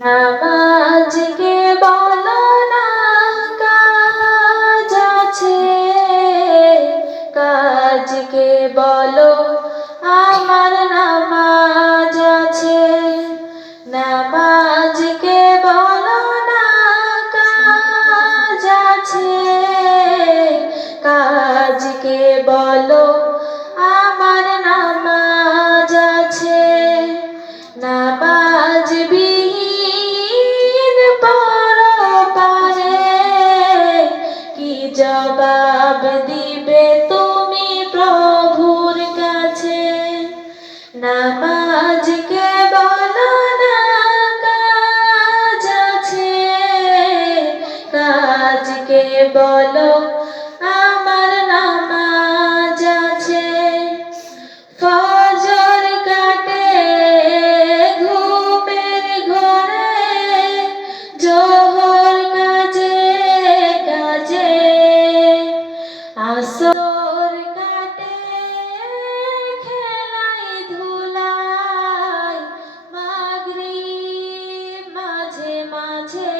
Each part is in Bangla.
নামাজকে বলো না কাজ আছে, কাজকে বলো আমার নামাজ আছে। নামাজকে বলো না কাজ আছে, কাজকে বলো আমার নামাজ আছে। নামাজ বিহীন পরপারে কি জবাব দিবে তুমি প্রভুর কাছে? নামাজকে বলো না কাজ আছে, কাজকে বলো আমার নামাজ আছে। ফজর কাটে ঘুমের ঘরে, জোহর কাজে কাজে, আসর কাটে খেলায় ধুলায়, মাগরিব মাঝে মাঝে।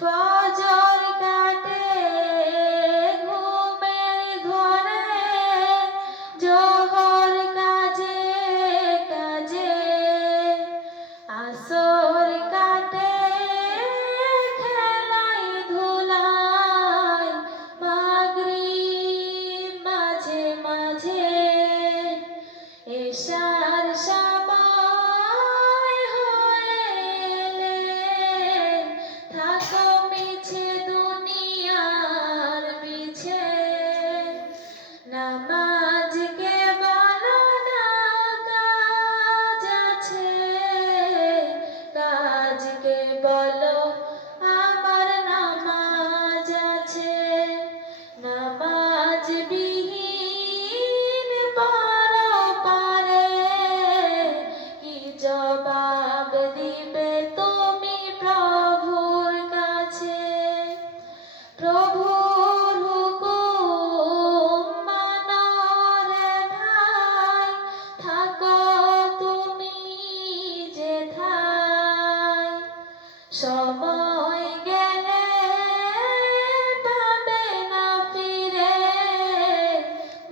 ফজর কাটে ঘুমের ঘরে, জোহর কাজে কাজে, আসর কাটে খেলায় ধুলায়, মাগরিব মাঝে মাঝে। এশার সময় হয়ে এলে থাকো মিছে দুনিয়ার পিছে। নামাজকে বলো না কাজ আছে, কাজকে বলো আমার নামাজ আছে। নামাজ বিহীন পরপারে কি জবাব দিবে তুমি প্রভুর কাছে? প্রভুর হুকুম মানো রে ভাই, থাকো তুমি যেথায়। সময় গেলে পাবে না ফিরে,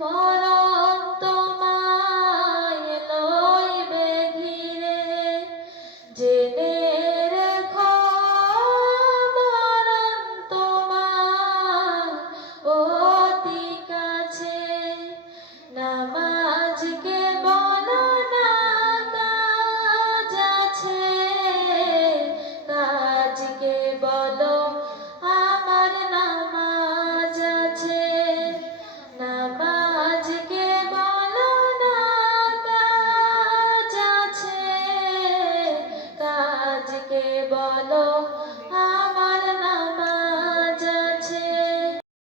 মরণ তোমায় লইবে ঘিরে। জেনে রেখো মরণ তোমার অতি কাছে। নামাজকে বলো না কাজ আছে, কাজকে বলো আমার নামাজ আছে। নামাজকে বলো না কাজ আছে, কাজকে বলো